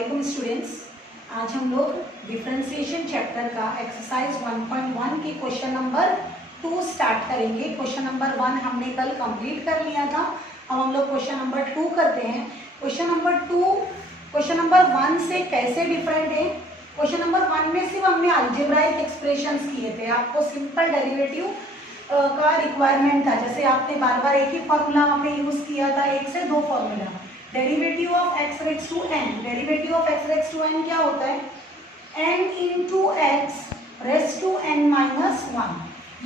वालेकुम स्टूडेंट्स। आज हम लोग डिफरेंशिएशन चैप्टर का एक्सरसाइज 1.1 के क्वेश्चन नंबर 2 स्टार्ट करेंगे। क्वेश्चन नंबर 1 हमने कल कंप्लीट कर लिया था। अब हम लोग क्वेश्चन नंबर 2 करते हैं। क्वेश्चन नंबर 2 क्वेश्चन नंबर 1 से कैसे डिफरेंट है? क्वेश्चन नंबर 1 में सिर्फ हमने अलजेब्राइक एक्सप्रेशंस किए थे। आपको सिंपल डेरिवेटिव का रिक्वायरमेंट था। जैसे आपने बार बार एक ही फॉर्मूला वहाँ पे यूज किया था, एक से दो formula. Derivative of x raise to n, derivative of x raise to n क्या होता है? N into x raise to n minus one,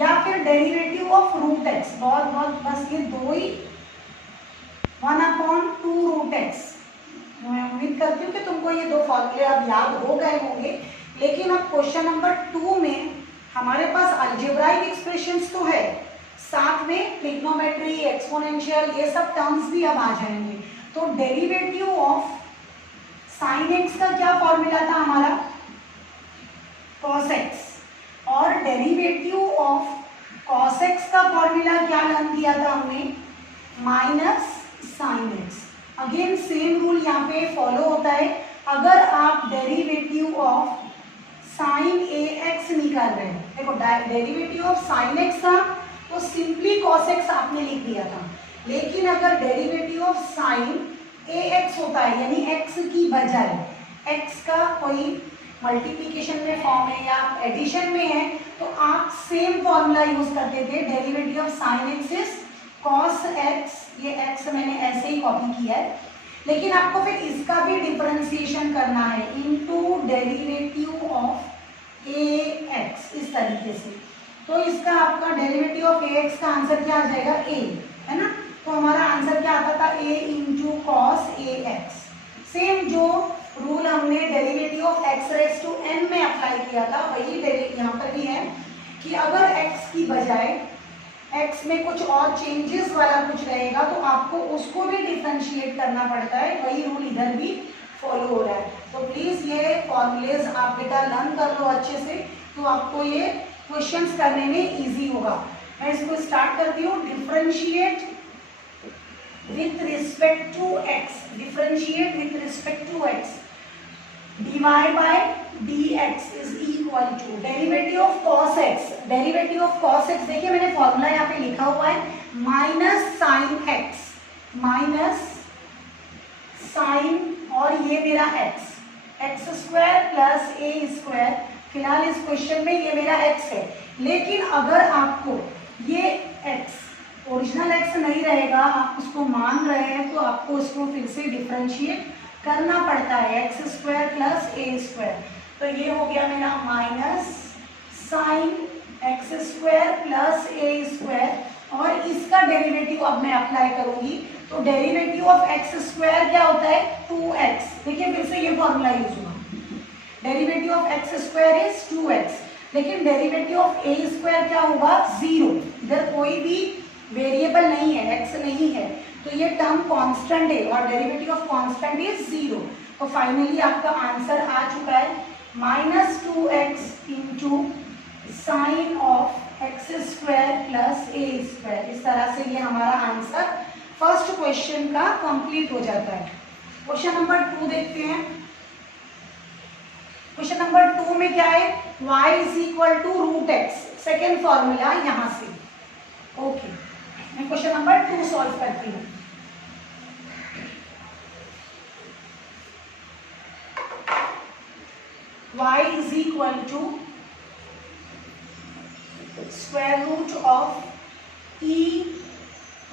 या फिर डेरिवेटिव ऑफ रूट एक्स। बहुत बहुत बस ये दो ही, 1/2 रूट एक्स। मैं उम्मीद करती हूँ कि तुमको ये दो फॉर्मूले अब याद हो गए होंगे। लेकिन अब क्वेश्चन नंबर 2 में हमारे पास अलजेब्राइक एक्सप्रेशंस तो है, साथ में ट्रिग्नोमेट्री, एक्सपोनेंशियल, ये सब टर्म्स भी अब आ जाएंगे। तो डेरिवेटिव ऑफ साइन एक्स का क्या फॉर्मूला था हमारा? Cos x. और डेरिवेटिव ऑफ कॉस एक्स का फॉर्मूला क्या लर्न किया था हमने? Minus sine x. Again same rule यहाँ पे फॉलो होता है। अगर आप derivative of sign A x निकाल रहे हैं, देखो डेरिवेटिव ऑफ साइन एक्स था तो सिंपली कॉस एक्स आपने लिख दिया था। लेकिन अगर derivative of sign A x होता है, यानी एक्स की बजाय एक्स का कोई मल्टीप्लिकेशन में फॉर्म है या एडिशन में है, तो आप सेम फॉर्मूला यूज करते थे। Derivative of sine x is cos x. ये एक्स मैंने ऐसे ही कॉपी किया है, लेकिन आपको फिर इसका भी डिफरेंशिएशन करना है into derivative of A x, इस तरीके से। तो इसका आपका डेरिवेटिव ऑफ ए एक्स का आंसर क्या आ जाएगा? ए, है ना। तो हमारा आंसर क्या आता था? A into cos a x. Same जो रूल हमने derivative of x raise to n में अप्लाई किया था, वही यहाँ पर भी है कि अगर एक्स की बजाय एक्स में कुछ और चेंजेस वाला कुछ रहेगा तो आपको उसको भी डिफरेंशिएट करना पड़ता है। वही रूल इधर भी फॉलो हो रहा है। तो प्लीज ये फॉर्मूलेज आप बेटा लर्न कर लो अच्छे से, तो आपको ये क्वेश्चंस करने में इजी होगा। मैं इसको स्टार्ट करती हूँ। Differentiate with respect to x, differentiate with respect to x, dy by dx is equal to derivative of cos x, derivative of cos x देखिए मैंने फॉर्मूला यहाँ पे लिखा हुआ है, minus sine x, minus sine, और ये मेरा x square plus a square. फिलहाल इस क्वेश्चन में ये मेरा x है, लेकिन अगर आपको ये x ओरिजिनल एक्स नहीं रहेगा, आप उसको मान रहे हैं, तो आपको उसको फिर से डिफरेंशिएट करना पड़ता है। X square plus a square, तो ये हो गया मेरा minus sine x square plus a square. और इसका डेरिवेटिव अब मैं अप्लाई करूंगी, तो डेरिवेटिव ऑफ एक्स स्क्वायर क्या होता है? 2x। देखिए फिर से ये फॉर्मूला यूज हुआ। Derivative of x square is 2x, लेकिन डेरिवेटिव ऑफ ए स्क्वायर क्या होगा? 0। इधर कोई भी वेरिएबल नहीं है, एक्स नहीं है, तो ये टर्म कांस्टेंट है और डेरिवेटिव ऑफ कांस्टेंट इज 0। तो फाइनली आपका आंसर आ चुका है minus 2x into sine of x square plus a square. इस तरह से ये हमारा आंसर फर्स्ट क्वेश्चन का कंप्लीट हो जाता है। क्वेश्चन नंबर 2 देखते हैं। क्वेश्चन नंबर 2 में क्या है? y is equal to root x, second formula यहां से। ओके, मैं क्वेश्चन नंबर 2 सॉल्व करती हूँ। y is equal to square root of e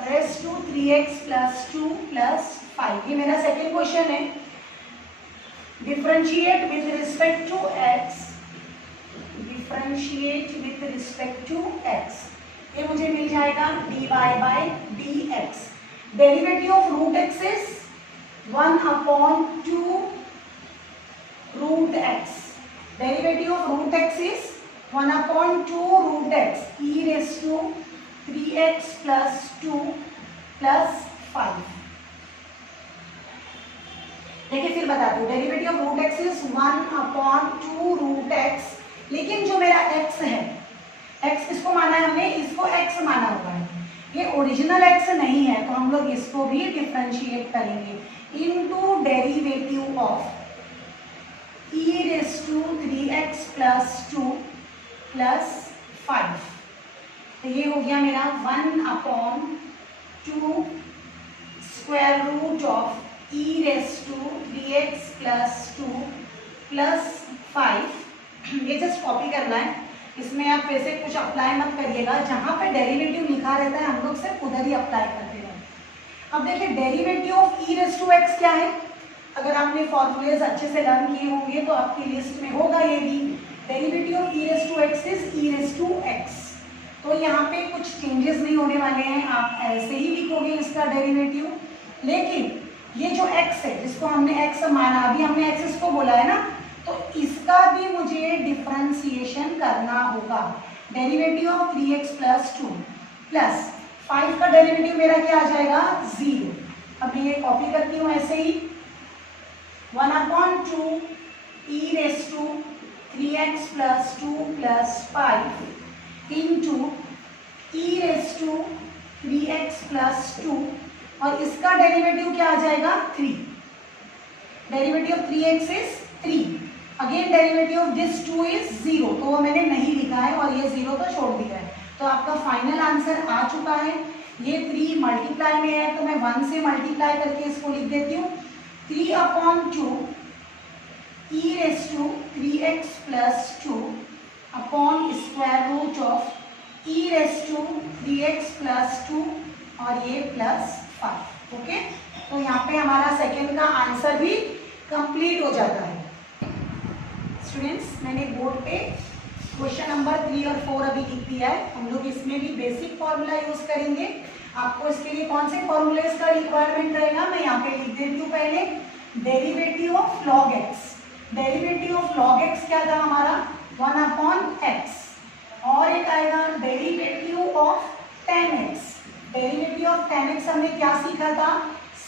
raise to 3x plus 2 plus 5। ये मेरा सेकेंड क्वेश्चन है। Differentiate with respect to x, differentiate with respect to x, ये मुझे मिल जाएगा dy by dx। Derivative of root x is 1/2 root x. Derivative of root x is 1/2 root x e raise to 3x plus 2 plus 5। देखिए फिर बताती हूँ। Derivative of root x is 1/2 root x, लेकिन जो मेरा x है, x इसको माना है हमने, इसको x माना हुआ है, ये ओरिजिनल x नहीं है, तो हम लोग इसको भी डिफरेंशिएट करेंगे into derivative of e raise to 3x plus 2 plus 5। तो ये हो गया मेरा 1/2 square root of e raise to 3x plus 2 plus 5। ये जस्ट कॉपी करना है, इसमें आप वैसे कुछ अप्लाई मत करिएगा, जहाँ पे डेरिवेटिव लिखा रहता है हम लोग सिर्फ उधर ही अप्लाई करते हैं। अब देखिए derivative of e raise to x क्या है, अगर आपने फॉर्मूलेज अच्छे से लर्न किए होंगे तो आपकी लिस्ट में होगा ये भी। Derivative of e raise to x is e raise to x। तो यहाँ पे कुछ चेंजेस नहीं होने वाले हैं, आप ऐसे ही लिखोगे इसका डेरिवेटिव। लेकिन ये जो x है जिसको हमने x माना, अभी हमने x इसको बोला है ना, तो इसका भी मुझे डिफरेंशिएशन करना होगा। Derivative of 3x plus 2 plus 5 का डेरिवेटिव मेरा क्या आ जाएगा 0। अब ये कॉपी करती हूँ ऐसे ही 1/2 e raise to 3x plus 2 plus 5 into e raise to 3x plus 2 और इसका डेरिवेटिव क्या आ जाएगा 3। Derivative of 3x is 3। Again derivative of this 2 is 0, तो वो मैंने नहीं लिखा है और ये 0 तो छोड़ दिया है। तो आपका फाइनल आंसर आ चुका है। ये 3 मल्टीप्लाई में है तो मैं 1 से मल्टीप्लाई करके इसको लिख देती हूँ 3/2 e raise to 3x plus 2 upon square root of e raise to 3x plus 2 और ये प्लस 5। ओके, तो यहाँ पे हमारा सेकेंड का आंसर भी कंप्लीट हो जाता है। स्टूडेंट्स, मैंने बोर्ड पे क्वेश्चन नंबर 3 और 4 अभी लिख दिया है। हम लोग इसमें भी बेसिक फॉर्मूला यूज करेंगे। आपको इसके लिए कौन से फॉर्मूलेज का रिक्वायरमेंट रहेगा मैं यहाँ पे लिख देती हूँ। पहले derivative of log x। Derivative of log x क्या था हमारा 1/x। और एक आएगा derivative of tan x। Derivative of tan x हमने क्या सीखा था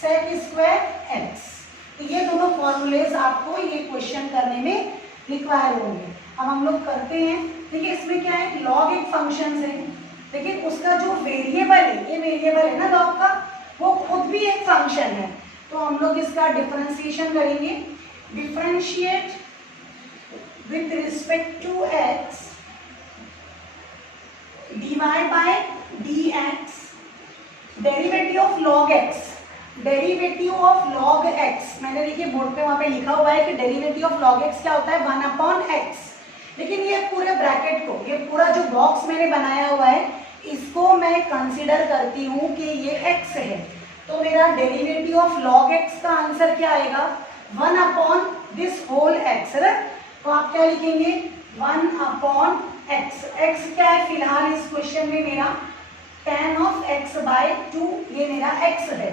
sec स्क्वायर x। तो ये दोनों फॉर्मूलेज आपको ये क्वेश्चन करने में रिक्वायर होंगे। अब हम लोग करते हैं। देखिए इसमें क्या है log एक फंक्शन है, लेकिन उसका जो वेरिएबल है, ये वेरिएबल है ना log का, वो खुद भी एक फंक्शन है। तो हम लोग इसका डिफरेंशिएशन करेंगे। Differentiate with respect to x dy by dx। Derivative of log x। Derivative of log x मैंने देखिए बोर्ड पे वहां पे लिखा हुआ है कि डेरिवेटिव ऑफ log x क्या होता है 1/x। लेकिन ये पूरे ब्रैकेट को, ये पूरा जो बॉक्स मैंने बनाया हुआ है, इसको मैं कंसीडर करती हूँ कि ये x है। तो मेरा डेरिवेटिव ऑफ log x का आंसर क्या आएगा 1/दिस होल x है। तो आप क्या लिखेंगे 1/x। x क्या है फिलहाल इस क्वेश्चन में मेरा tan ऑफ x बाय 2, ये मेरा x है।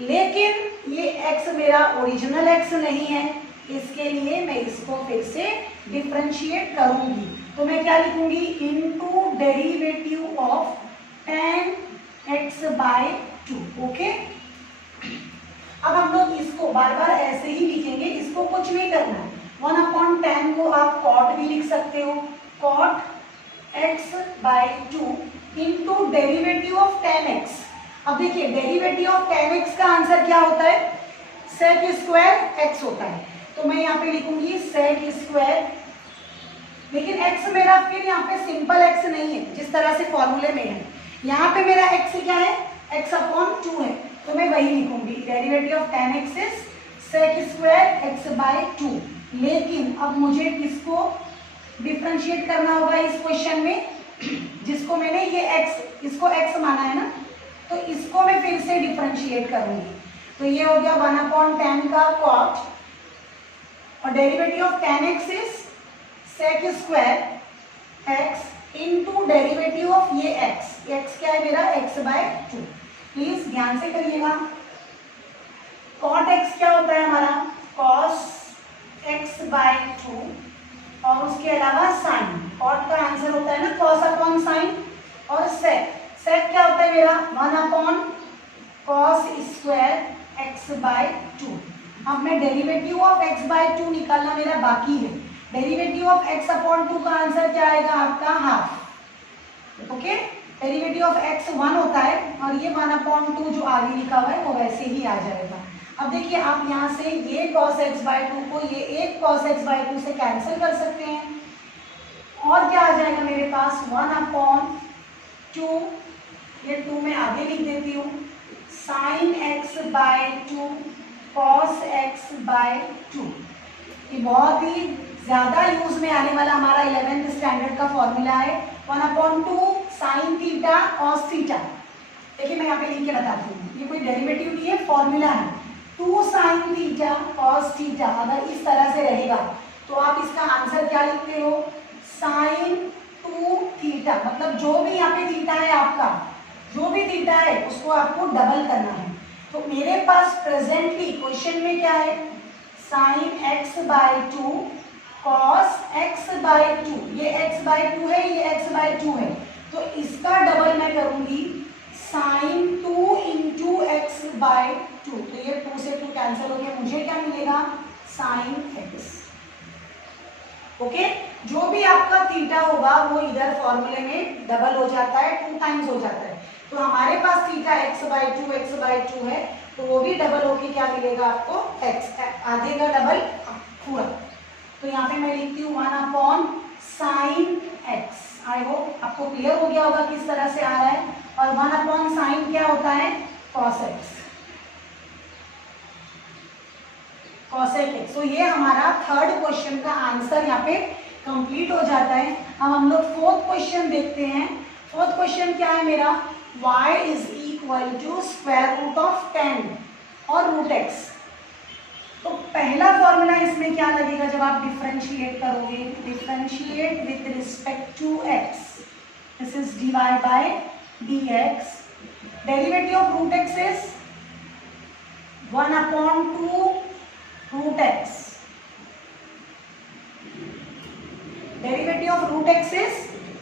लेकिन ये x मेरा ओरिजिनल x नहीं है, इसके लिए मैं इसको फिर से डिफरेंशिएट करूंगी। तो मैं क्या लिखूंगी into derivative of tan x by 2। Okay, अब हम लोग इसको बार बार ऐसे ही लिखेंगे, इसको कुछ नहीं करना है। 1/tan को आप cot भी लिख सकते हो, cot x by 2 into derivative of tan x। अब देखिए डेरिवेटिव ऑफ tan x का आंसर क्या होता है sec स्क्वायर x होता है। तो मैं यहाँ पे लिखूंगी sec स्क्वायर, लेकिन x मेरा फिर यहाँ पे सिंपल x नहीं है जिस तरह से फॉर्मूले में है। यहाँ पे मेरा x क्या है x/2 है, तो मैं वही लिखूंगी derivative of tan x is sec square x by 2। लेकिन अब मुझे किसको डिफरेंशिएट करना होगा इस क्वेश्चन में, जिसको मैंने ये x, इसको x माना है ना, तो इसको मैं फिर से डिफरेंशिएट करूंगी। तो ये हो गया 1/tan का cot और derivative of tan x is sec square x into derivative of ये x क्या है मेरा x बाय 2। प्लीज ध्यान से करिएगा। cot x क्या होता है हमारा cos x बाय 2 और उसके अलावा साइन। cot का आंसर होता है ना cos/sin। और sec क्या होता है मेरा 1/cos स्क्वायर x बाय 2। अब मैं डेरिवेटिव ऑफ x बाय 2 निकालना मेरा बाकी है। डेरिवेटिव ऑफ x/2 का आंसर क्या आएगा आपका half. Okay, derivative of x 1 होता है और ये 1/2 जो आगे लिखा हुआ है वो वैसे ही आ जाएगा। अब देखिए आप यहाँ से ये cos x/2 को ये एक cos x/2 से कैंसिल कर सकते हैं, और क्या आ जाएगा मेरे पास 1/2, ये 2 में आगे लिख देती हूँ, sin x/2 cos x/2। ये बहुत ही ज्यादा यूज में आने वाला हमारा 11th स्टैंडर्ड का फॉर्मूला है, 1/2 sin थीटा cos थीटा। देखिए मैं यहाँ पे लिख के बताती हूँ, ये कोई डेरिवेटिव नहीं है, फॉर्मूला है। 2 sin थीटा cos थीटा अगर इस तरह से रहेगा तो आप इसका आंसर क्या लिखते हो, sin 2 थीटा। मतलब जो भी यहाँ पे थीटा है आपका, जो भी थीटा है उसको आपको डबल करना है। तो मेरे पास प्रेजेंटली क्वेश्चन में क्या है, sin x/2 cos x/2। ये x/2 है, ये x/2 है, तो इसका डबल मैं करूंगी sin 2 into x/2। तो ये 2 से 2 कैंसिल हो गया, मुझे क्या मिलेगा, sin x। ओके, जो भी आपका थीटा होगा वो इधर फॉर्मूले में डबल हो जाता है, 2 टाइम्स हो जाता है। तो हमारे पास थीटा x/2 है, तो वो भी डबल होके क्या मिलेगा आपको, x, आधे का डबल पूरा। तो यहाँ पे मैं लिखती हूँ 1/sin x। आई होप आपको क्लियर हो गया होगा किस तरह से आ रहा है। और 1/sin क्या होता है, cos x, cosec x। तो ये हमारा थर्ड क्वेश्चन का आंसर यहाँ पे कंप्लीट हो जाता है। अब हम लोग फोर्थ क्वेश्चन देखते हैं। फोर्थ क्वेश्चन क्या है मेरा, y is equal to square root of 10 और रूट x। तो पहला फॉर्मूला इसमें क्या लगेगा जब आप डिफरेंशिएट करोगे, differentiate with respect to x, this is dy by dx। Derivative of root x is 1/2 root x। Derivative of root x is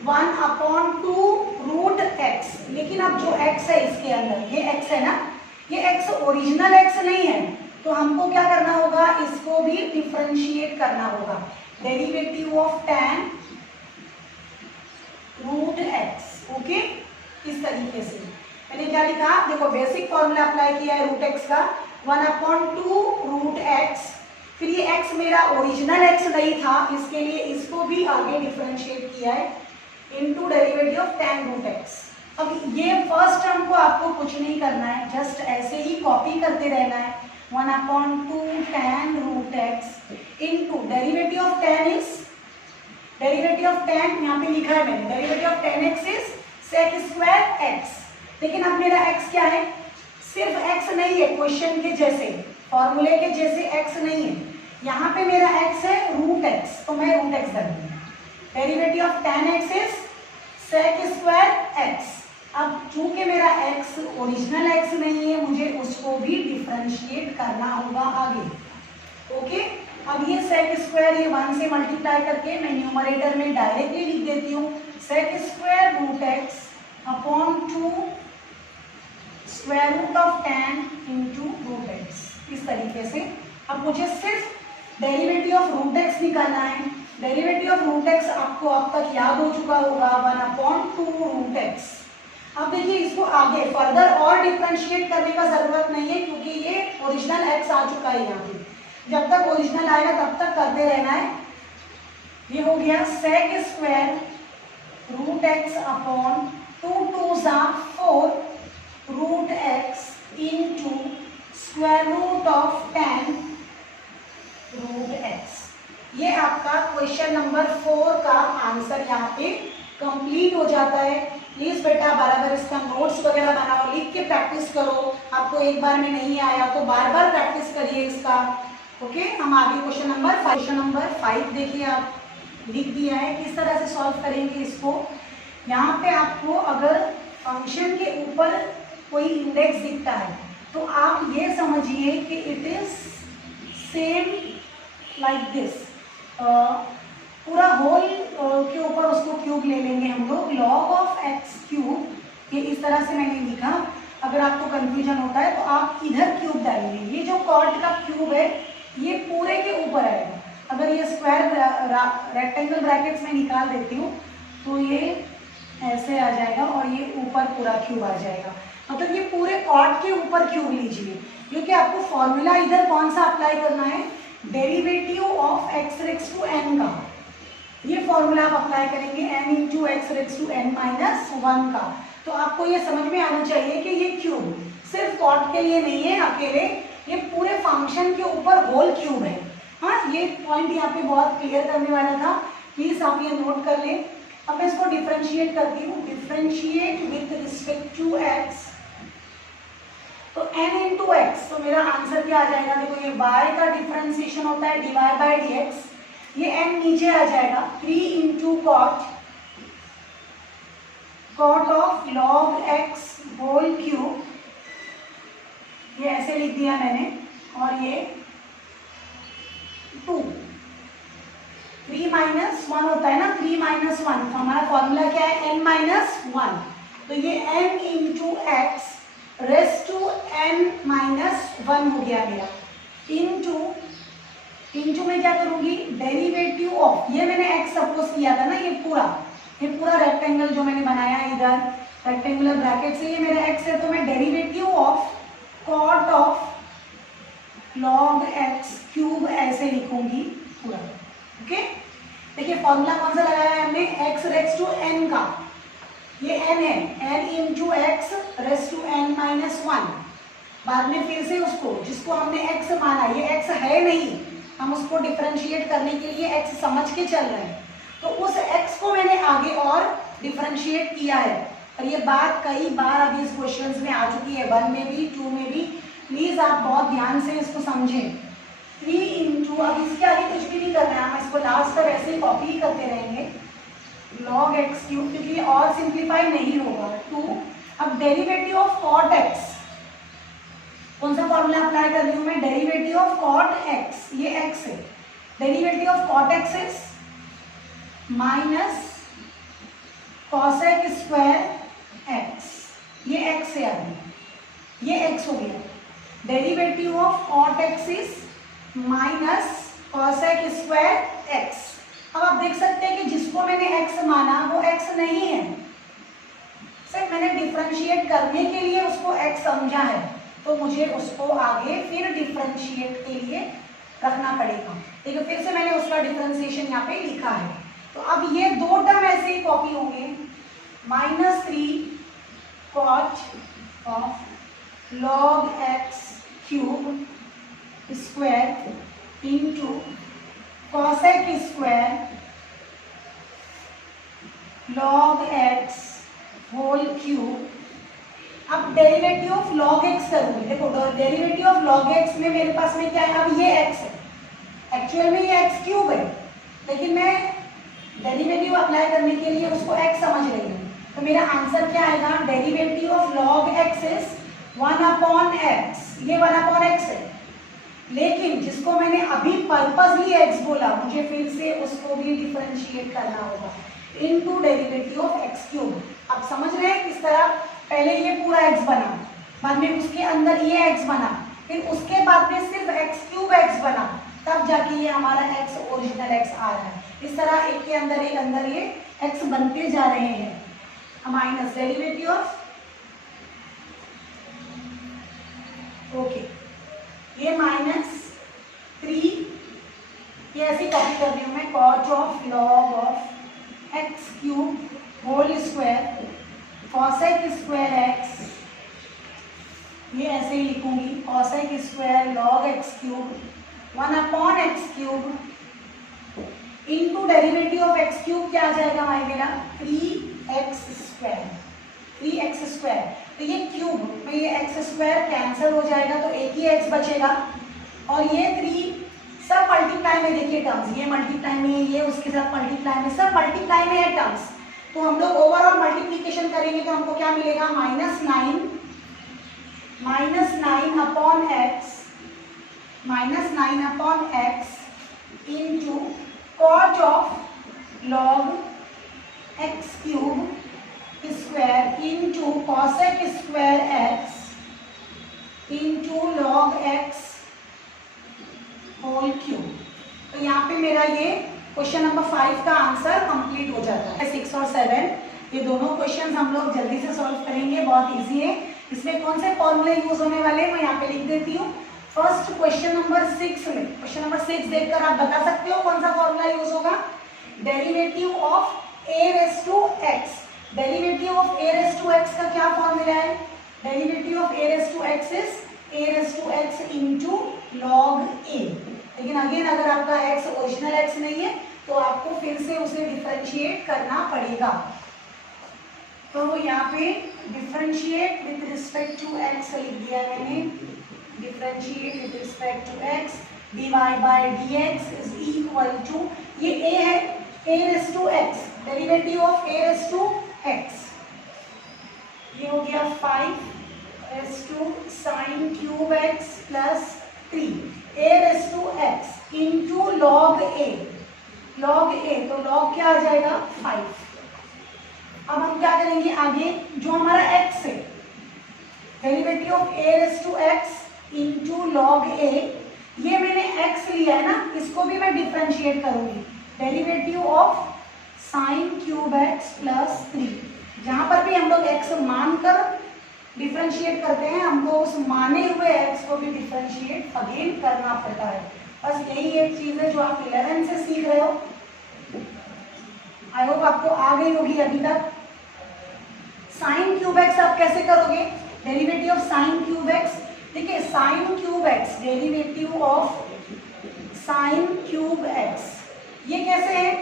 1/2 root x। लेकिन अब जो x है इसके अंदर, ये x है ना, ये x ओरिजिनल x नहीं है, तो हमको क्या करना होगा, इसको भी डिफरेंशिएट करना होगा। Derivative of tan root x। Okay, इस तरीके से मैंने क्या लिखा, देखो बेसिक फॉर्मूला अप्लाई किया है रूट x का, 1/2 रूट x। फिर ये x मेरा ओरिजिनल x नहीं था, इसके लिए इसको भी आगे डिफरेंशिएट किया है into derivative of tan root x। अब ये फर्स्ट टर्म को आपको कुछ नहीं करना है, जस्ट ऐसे ही कॉपी करते रहना है। 1/2 tan root x into derivative of tan is, derivative of tan यहाँ पे लिखा है मैंने, derivative of tan x is sec square x। लेकिन अब मेरा x क्या है, सिर्फ x नहीं है, क्वेश्चन के जैसे, फॉर्मूले के जैसे x नहीं है, यहाँ पे मेरा x है रूट x, तो मैं रूट x कर दूंगी। Derivative of tan x is sec square x। अब चूंकि मेरा x ओरिजिनल x नहीं है, मुझे उसको भी डिफरेंशिएट करना होगा आगे। ओके, अब ये sec स्क्वायर, ये 1 से मल्टीप्लाई करके मैं न्यूमरेटर में डायरेक्टली लिख देती हूँ, sec square root x upon 2 square root of tan into root x। इस तरीके से अब मुझे सिर्फ डेरिवेटिव ऑफ रूट x निकालना है। डेरिवेटिव ऑफ रूट x आपको अब तक याद हो चुका होगा, 1/2 रूट x। अब देखिए इसको आगे फर्दर और डिफरेंशिएट करने का जरूरत नहीं है, क्योंकि ये ओरिजिनल x आ चुका है यहाँ पे। जब तक ओरिजिनल आएगा तब तक करते रहना है। ये हो गया sec square root x upon 2 2 4 root x into square root of tan root x। ये आपका क्वेश्चन नंबर 4 का आंसर यहाँ पे कंप्लीट हो जाता है। प्लीज बेटा बराबर इसका नोट्स वगैरह बनाओ, लिख के प्रैक्टिस करो। आपको एक बार में नहीं आया तो बार बार प्रैक्टिस करिए इसका। ओके, हम आगे क्वेश्चन नंबर 5 देखिए, आप लिख दिया है, किस तरह से सॉल्व करेंगे इसको। यहाँ पे आपको अगर फंक्शन के ऊपर कोई इंडेक्स दिखता है तो आप ये समझिए कि it is same like this, पूरा होल के ऊपर उसको क्यूब ले लेंगे हम लोग, log ऑफ x क्यूब। ये इस तरह से मैंने लिखा। अगर आपको कंफ्यूजन होता है तो आप इधर क्यूब डालेंगे। ये जो कॉर्ड का क्यूब है ये पूरे के ऊपर आएगा। अगर ये स्क्वायर रेक्टेंगल ब्रैकेट्स में निकाल देती हूँ तो ये ऐसे आ जाएगा और ये ऊपर पूरा क्यूब आ जाएगा। मतलब ये पूरे कॉर्ड के ऊपर क्यूब लीजिए। क्योंकि आपको फॉर्मूला इधर कौन सा अप्लाई करना है, derivative of x raise to n का, ये फॉर्मूला आप अप्लाई करेंगे n into x raise to n minus 1 का। तो आपको ये समझ में आना चाहिए कि ये क्यूब सिर्फ कॉट के लिए नहीं है अकेले, ये पूरे फंक्शन के ऊपर होल क्यूब है। हाँ, ये पॉइंट यहाँ पे बहुत क्लियर करने वाला था, प्लीज आप ये नोट कर लें। अब मैं इसको डिफरेंशिएट करती हूँ, differentiate with respect to x, तो n इंटू एक्स, तो मेरा आंसर क्या आ जाएगा, देखो ये y का डिफरेंशिएशन होता है dy बाई dx, ये n नीचे आ जाएगा 3 into cot of log x whole cube, ये ऐसे लिख दिया मैंने, और ये 2, 3 माइनस 1 होता है ना, 3 माइनस 1, तो हमारा फॉर्मूला क्या है, n माइनस 1, तो ये n into x raise to n minus 1 हो गया मेरा, इंटू में क्या करूंगी, डेरिवेटिव ऑफ, ये मैंने x सपोज किया था ना, ये पूरा रेक्टेंगल जो मैंने बनाया है इधर रेक्टेंगुलर ब्रैकेट से, ये मेरा x है, तो मैं derivative of cot of log x cube ऐसे लिखूंगी पूरा। ओके, देखिए फॉर्मूला कौन सा लगाया है हमने, x रेक्स टू n का, ये n है, n into x raise to n minus 1, बाद में फिर से उसको जिसको हमने x माना, ये x है नहीं, हम उसको डिफरेंशिएट करने के लिए x समझ के चल रहे हैं, तो उस x को मैंने आगे और डिफरेंशिएट किया है, और ये बात कई बार अभी इस क्वेश्चंस में आ चुकी है, 1 में भी 2 में भी, प्लीज आप बहुत ध्यान से इसको समझें। 3 इंटू, अब इसके आगे कुछ भी नहीं करना है, हम इसको लास्ट तक ऐसे ही कॉपी करते रहेंगे, लॉग x क्यूब, क्योंकि और सिंप्लीफाई नहीं होगा, 2, अब डेरिवेटिव ऑफ कॉट x, कौन सा फॉर्मूला अप्लाई कर रही हूँ मैं, डेरिवेटिव ऑफ कॉट x, ये x है, derivative of cot x is minus cosec square x, ये x है अभी, ये x हो गया, derivative of cot x is minus cosec square x। अब आप देख सकते हैं कि जिसको मैंने x माना वो x नहीं है, सिर्फ मैंने डिफरेंशिएट करने के लिए उसको x समझा है, तो मुझे उसको आगे फिर डिफरेंशिएट के लिए रखना पड़ेगा। देखो फिर से मैंने उसका डिफरेंशिएशन यहाँ पे लिखा है, तो अब ये दो टर्म ऐसे ही कॉपी होंगे, -3 cot of log x cube square into cosec square log x whole cube. अब डेरिवेटिव ऑफ लॉग x करूंगी, देखो डेरिवेटिव ऑफ लॉग x में मेरे पास में क्या है, अब ये x है, एक्चुअल में ये x क्यूब है, लेकिन मैं डेरिवेटिव अप्लाई करने के लिए उसको x समझ रही हूँ, तो मेरा आंसर क्या आएगा, derivative of log x is 1/x, ये 1/x है, लेकिन जिसको मैंने अभी पर्पसली x बोला, मुझे फिर से उसको भी डिफरेंशिएट करना होगा, into derivative of x cube. अब समझ रहे हैं किस तरह, पहले ये पूरा x बना, बाद में उसके अंदर ये x बना, फिर उसके बाद में सिर्फ x क्यूब x बना, तब जाके ये हमारा x ओरिजिनल x आ रहा है। इस तरह एक के अंदर एक अंदर ये x बनते जा रहे हैं। माइनस डेरिवेटिव ऑफ, ओके, ये -3, ये ऐसी कॉपी कर रही हूँ मैं, cot of log of x cube whole square cosec square x, ये ऐसे ही लिखूंगी, cosec square log x cube 1/x cube into derivative of x cube क्या आ जाएगा भाई मेरा, 3x स्क्वायर, तो ये क्यूब में ये x स्क्वायर कैंसिल हो जाएगा, तो एक ही x बचेगा, और ये 3 सब मल्टीप्लाई में, देखिए टर्म्स, ये मल्टीप्लाई में, ये उसके साथ मल्टीप्लाई में, सब मल्टीप्लाई में है टर्म्स, तो हम लोग ओवरऑल मल्टीप्लिकेशन करेंगे तो हमको क्या मिलेगा, -9/x into cot of log x cube square into cosec square x into log x whole cube. तो यहाँ पे मेरा ये क्वेश्चन नंबर 5 का आंसर कंप्लीट हो जाता है। 6 और 7 ये दोनों क्वेश्चन हम लोग जल्दी से सॉल्व करेंगे, बहुत इजी है। इसमें कौन से फॉर्मूले यूज होने वाले हैं मैं यहाँ पे लिख देती हूँ। फर्स्ट क्वेश्चन नंबर 6 में, क्वेश्चन नंबर 6 देखकर आप बता सकते हो कौन सा फॉर्मूला यूज होगा। Derivative of a raise to x, derivative of a raise to x का क्या फॉर्मूला है? Derivative of a raise to x is a raise to x into log a। लेकिन अगेन अगर आपका x ओरिजिनल x नहीं है तो आपको फिर से उसे डिफरेंशिएट करना पड़ेगा। तो यहाँ पे differentiate with respect to x लिख दिया मैंने, differentiate with respect to x, dy by dx is equal to, ये a है, a raise to x, derivative of a raise to x, ये हो गया 5 raise to sine cube x plus 3 a raise to x into log a, log a तो log क्या आ जाएगा 5। अब हम क्या करेंगे आगे, जो हमारा x है, derivative of a raise to x into log a, ये मैंने x लिया है ना, इसको भी मैं डिफरेंशिएट करूंगी। Derivative of sine cube x plus 3, जहां पर भी हम लोग x मानकर डिफरेंशिएट करते हैं, हमको उस माने हुए x को भी डिफरेंशिएट अगेन करना पड़ता है। बस यही एक चीज है जो आप 11 से सीख रहे हो। आई होप आपको आ गई होगी अभी तक। साइन क्यूब एक्स आप कैसे करोगे? Derivative of sine cube x, देखिए sine cube x, derivative of sine cube x, ये कैसे है?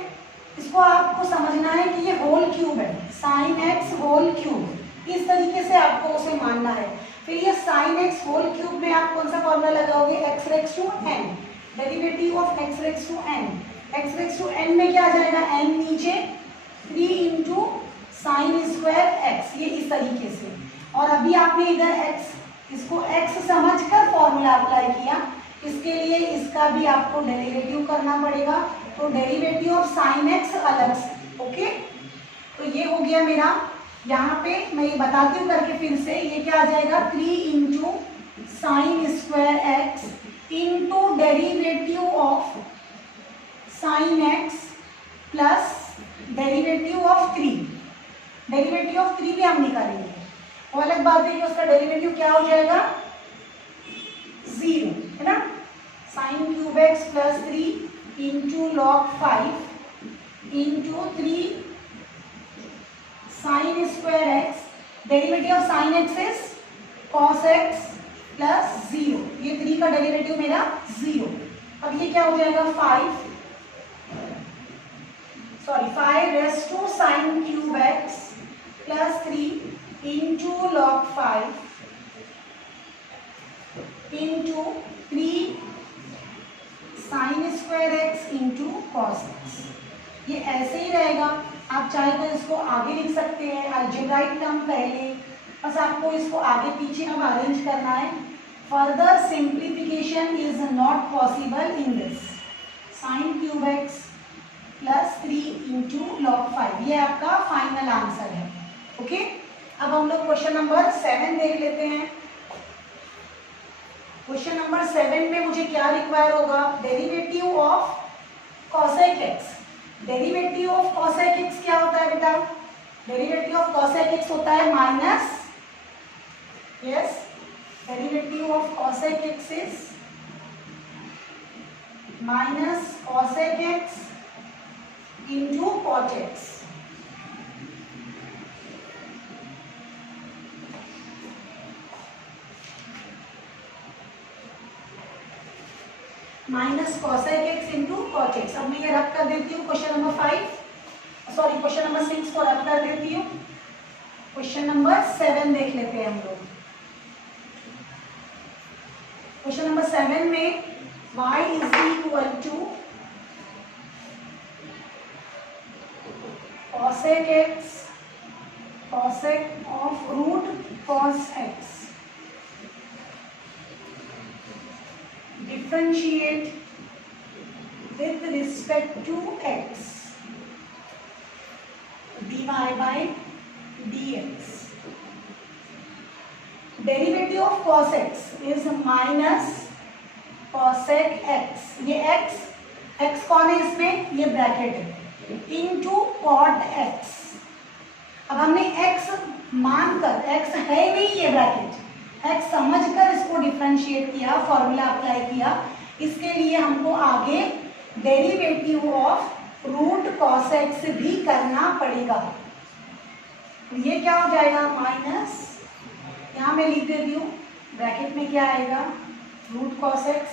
इसको आपको समझना है कि ये होल क्यूब है, साइन एक्स होल क्यूब, इस तरीके से आपको उसे मानना है। फिर ये साइन एक्स होल क्यूब में आप कौन सा फॉर्मूला लगाओगे? X raise to n, derivative of x raise to n, x raise to n में क्या आ जाएगा? एन नीचे 3 इंटू साइन स्क्वायर एक्स, ये इस तरीके से। और अभी आपने इधर एक्स, इसको एक्स समझकर फॉर्मूला अप्लाई किया, इसके लिए इसका भी आपको डेरिवेटिव करना पड़ेगा। तो डेरिवेटिव ऑफ साइन एक्स अलग से, ओके। तो ये हो गया मेरा, यहाँ पे मैं ये बताती हूँ करके फिर से, ये क्या आ जाएगा? 3 into sine square x into derivative of sine x plus derivative of 3, derivative of 3 भी हम निकालेंगे। वो अलग बात है कि उसका डेरिवेटिव क्या हो जाएगा? 0, है ना। Sign cube x plus 3 into log 5 into 3 sine square x, derivative of sine x is cos x plus 0, ये 3 का डेरिवेटिव मेरा 0। अब ये क्या हो जाएगा? 5 raise to sine cube x plus 3 into log 5 into 3 sine square x into cos x. ये ऐसे ही रहेगा, आप चाहे तो इसको आगे लिख सकते हैं, अलजेब्राइक टर्म पहले, बस आपको इसको आगे पीछे अब अरेंज करना है। Further simplification is not possible in this. Sign cube x plus 3 into log 5, ये आपका फाइनल आंसर है, ओके। अब हम लोग क्वेश्चन नंबर 7 देख लेते हैं। क्वेश्चन नंबर 7 में मुझे क्या रिक्वायर होगा? Derivative of cosec x. Derivative of cosec x क्या होता है बेटा? डेरिवेटिव ऑफ कॉसेक एक्स होता है minus, yes, derivative of cosec x is minus cosec x into cot x. Minus cosec x into cot x. अब मैं ये रब कर देती हूँ क्वेश्चन नंबर क्वेश्चन नंबर 6 को रब कर देती हूँ। क्वेश्चन नंबर 7 देख लेते हैं हम लोग। क्वेश्चन नंबर 7 में y is equal to cosec x, cosec of root cos x, differentiate with respect to x, dy by dx. Derivative of cos x is minus cosec x, ये x कौन है इसमें? ये ब्रैकेट है, into cot x। अब हमने x मानकर, x है नहीं ये ब्रैकेट, x समझकर इसको डिफरेंशिएट किया, फॉर्मूला अप्लाई किया। इसके लिए हमको आगे derivative of root cos x भी करना पड़ेगा। ये क्या हो जाएगा, माइनस, यहाँ मैं लिख देती हूँ ब्रैकेट में क्या आएगा, root cos x,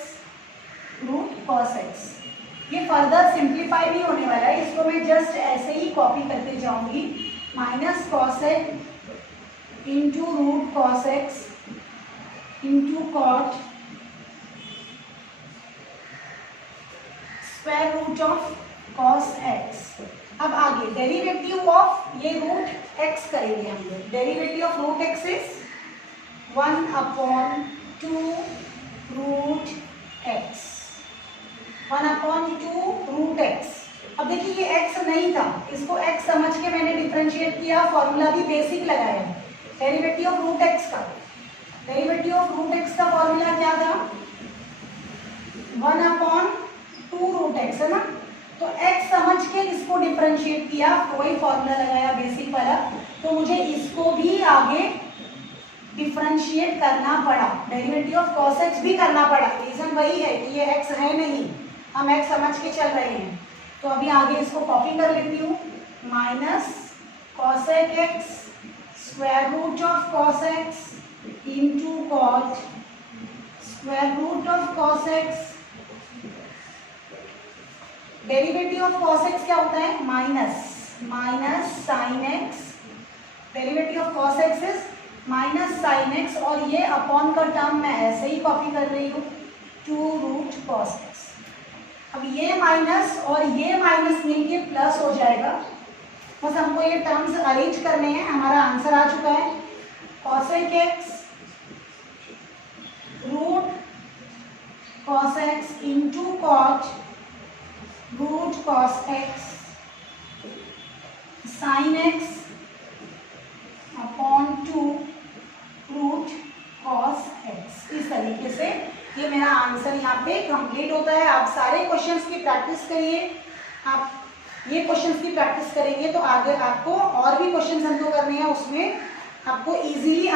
root cos x. ये फर्दर सिंप्लीफाई नहीं होने वाला है, इसको मैं जस्ट ऐसे ही कॉपी करते जाऊंगी। Minus cos x into root cos x into cot square root of cos x. अब आगे डेरिवेटिव ऑफ ये रूट एक्स करेंगे हम लोग। Derivative of root x is 1/2 root x, 1/2 root x. अब देखिए ये x नहीं था, इसको x समझ के मैंने डिफरेंशिएट किया, फॉर्मूला भी बेसिक लगाया। डेरिवेटिव ऑफ रूट एक्स का, डेरिवेटिव ऑफ रूट एक्स का फॉर्मूला क्या था, 1/2 रूट एक्स है ना। तो x समझ के इसको डिफरेंशिएट किया, वही फॉर्मूला लगाया बेसिक वाला। तो मुझे इसको भी आगे डिफरेंशिएट करना पड़ा, डेरिवेटिव ऑफ कॉस एक्स भी करना पड़ा। रीजन वही है कि ये x है नहीं, हम x समझ के चल रहे हैं। तो अभी आगे इसको कॉपी कर लेती हूँ, minus cosec x square root of cos x into cot square root of cos x. Derivative of cos x क्या होता है, minus sine x. Derivative of cos x is minus sine x, और ये upon का term मैं ऐसे ही copy कर रही हूँ, 2 रूट कॉस एक्स। अब ये माइनस और ये माइनस मिलके प्लस हो जाएगा। बस हमको ये टर्म्स अरेंज करने हैं, हमारा आंसर आ चुका है। Cosec x root cos x into cot root cos x sine x upon 2 root cos x. इस तरीके से ये मेरा आंसर यहाँ पे कंप्लीट होता है। आप सारे क्वेश्चंस की प्रैक्टिस करिए। आप ये क्वेश्चंस की प्रैक्टिस करेंगे तो आगे आपको और भी क्वेश्चंस हमको करने हैं, उसमें आपको इजीली